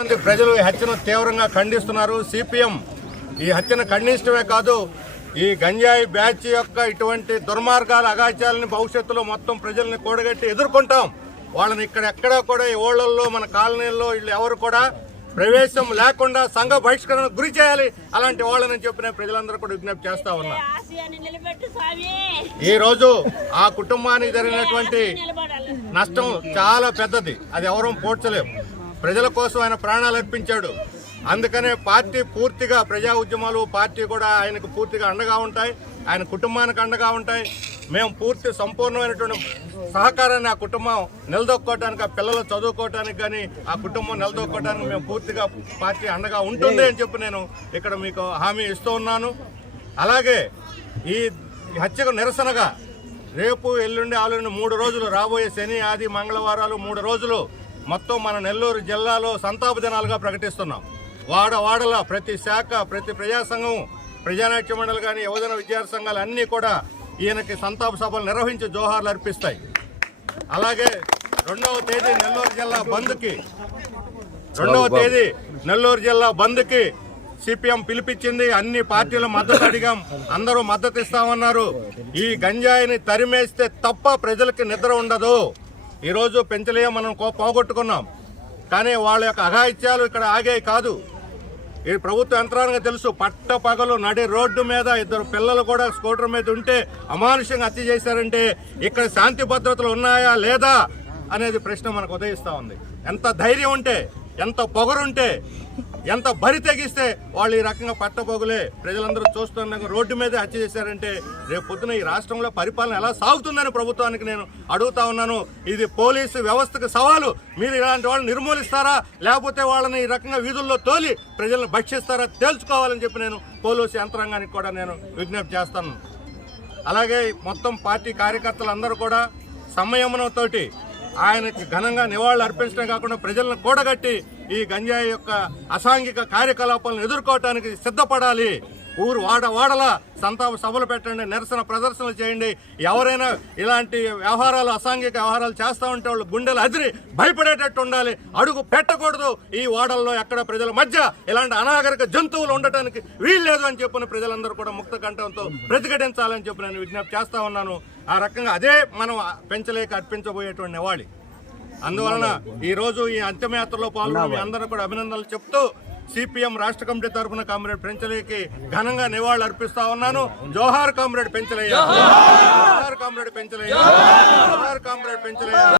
మంది ప్రజలు ఈ హత్యను తీవ్రంగా ఖండిస్తున్నారు. సిపిఎం ఈ హత్యను ఖండించడమే కాదు ఈ గంజాయి బ్యాచ్ యొక్క ఇటువంటి దుర్మార్గాల అగాత్యాలని భవిష్యత్తులో మొత్తం ప్రజల్ని కూడగట్టి ఎదుర్కొంటాం. వాళ్ళని ఇక్కడ ఎక్కడా కూడా ఈ ఊళ్ళల్లో మన కాలనీల్లో వీళ్ళు ఎవరు కూడా ప్రవేశం లేకుండా సంఘ బహిష్కరణకు గురి చేయాలి. అలాంటి వాళ్ళని చెప్పిన ప్రజలందరూ కూడా విజ్ఞప్తి చేస్తా స్వామి? ఈ రోజు ఆ కుటుంబానికి జరిగినటువంటి నష్టం చాలా పెద్దది. అది ఎవరూ పోడ్చలేం ప్రజల కోసం ఆయన ప్రాణాలు అర్పించాడు. అందుకనే పార్టీ పూర్తిగా ప్రజా ఉద్యమాలు పార్టీ కూడా ఆయనకు పూర్తిగా అండగా ఉంటాయి. ఆయన కుటుంబానికి అండగా ఉంటాయి. మేము పూర్తి సంపూర్ణమైనటువంటి సహకారాన్ని ఆ కుటుంబం నిలదొక్కోవటానికి ఆ పిల్లలు చదువుకోవటానికి కానీ ఆ కుటుంబం నిలదొక్కోవటానికి మేము పూర్తిగా పార్టీ అండగా ఉంటుంది అని చెప్పి నేను ఇక్కడ మీకు హామీ ఇస్తూ ఉన్నాను. అలాగే ఈ హత్యకు నిరసనగా రేపు ఎల్లుండి ఆలుండి మూడు రోజులు రాబోయే శని ఆది మంగళవారాలు మూడు రోజులు మొత్తం మన నెల్లూరు జిల్లాలో సంతాప దినాలుగా ప్రకటిస్తున్నాం. వాడ వాడల ప్రతి శాఖ ప్రతి ప్రజా సంఘం ప్రజానాట్య మండలి కానీ యువజన విద్యార్థి సంఘాలు అన్నీ కూడా ఈయనకి సంతాప సభలు నిర్వహించి జోహార్లు అర్పిస్తాయి. అలాగే రెండవ తేదీ నెల్లూరు జిల్లా బంద్కి రెండవ తేదీ నెల్లూరు జిల్లా బంద్కి సిపిఎం పిలిపించింది. అన్ని పార్టీల మద్దతు అడిగాం. అందరూ మద్దతు ఇస్తామన్నారు. ఈ గంజాయిని తరిమేస్తే తప్ప ప్రజలకి నిద్ర ఉండదు. ఈరోజు పెంచలే మనం కో- పోగొట్టుకున్నాం. కానీ వాళ్ళ యొక్క అఘాయిత్యాలు ఇక్కడ ఆగాయి కాదు. ఈ ప్రభుత్వ యంత్రాంగం తెలుసు పట్ట పగలు నడి రోడ్డు మీద ఇద్దరు పిల్లలు కూడా స్కూటర్ మీద ఉంటే అమానుషంగా హత్య చేశారంటే ఇక్కడ శాంతి భద్రతలు ఉన్నాయా లేదా అనేది ప్రశ్న మనకు ఉదయిస్తూ ఉంది. ఎంత ధైర్యం ఉంటే ఎంత పొగరుంటే ఎంత బరి తెగిస్తే వాళ్ళు ఈ రకంగా పట్టపొగులే. ప్రజలందరూ చూస్తున్న రోడ్డు మీదే హత్య చేశారంటే రేపు పొద్దున ఈ రాష్ట్రంలో పరిపాలన ఎలా సాగుతుందని ప్రభుత్వానికి నేను అడుగుతా ఉన్నాను. ఇది పోలీసు వ్యవస్థకు సవాలు. మీరు ఇలాంటి వాళ్ళని నిర్మూలిస్తారా? లేకపోతే వాళ్ళని ఈ రకంగా వీధుల్లో తోలి ప్రజలను భక్షిస్తారా? తేల్చుకోవాలని చెప్పి నేను పోలీసు యంత్రాంగానికి కూడా నేను విజ్ఞప్తి చేస్తాను. అలాగే మొత్తం పార్టీ కార్యకర్తలందరూ కూడా సంయమనంతోటి ఆయనకి ఘనంగా నివాళులు అర్పించడం కాకుండా ప్రజలను కూడగట్టి ఈ గంజాయి యొక్క అసాంఘిక కార్యకలాపాలను ఎదుర్కోవటానికి సిద్ధపడాలి. ఊరు వాడ వాడల సంతాప సభలు పెట్టండి నిరసన ప్రదర్శనలు చేయండి. ఎవరైనా ఇలాంటి వ్యవహారాలు అసాంఘిక వ్యవహారాలు చేస్తూ ఉంటే వాళ్ళు గుండెలు అదిరి భయపడేటట్టు ఉండాలి. అడుగు పెట్టకూడదు ఈ వాడల్లో ఎక్కడ ప్రజల మధ్య ఇలాంటి అనాగరిక జంతువులు ఉండటానికి వీల్లేదు అని చెప్పిన ప్రజలందరూ కూడా ముక్త కంఠంతో ప్రతిఘటించాలని చెప్పి నేను విజ్ఞప్తి చేస్తా ఉన్నాను. ఆ రకంగా అదే మనం పెంచలేక అర్పించబోయేటువంటి నివాళి. అందువలన ఈ రోజు ఈ అంత్యయాత్రలో పాల్గొన్న మీ అందరూ కూడా అభినందనలు చెప్తూ సిపిఎం రాష్ట్ర కమిటీ తరఫున కామ్రేడ్ పెంచలేకి ఘనంగా నివాళులు అర్పిస్తా ఉన్నాను. జోహార్ కామ్రేడ్ పెంచలయ్య. జోహార్ కామ్రేడ్ పెంచలయ్య. జోహార్ కామ్రేడ్ పెంచలయ్య.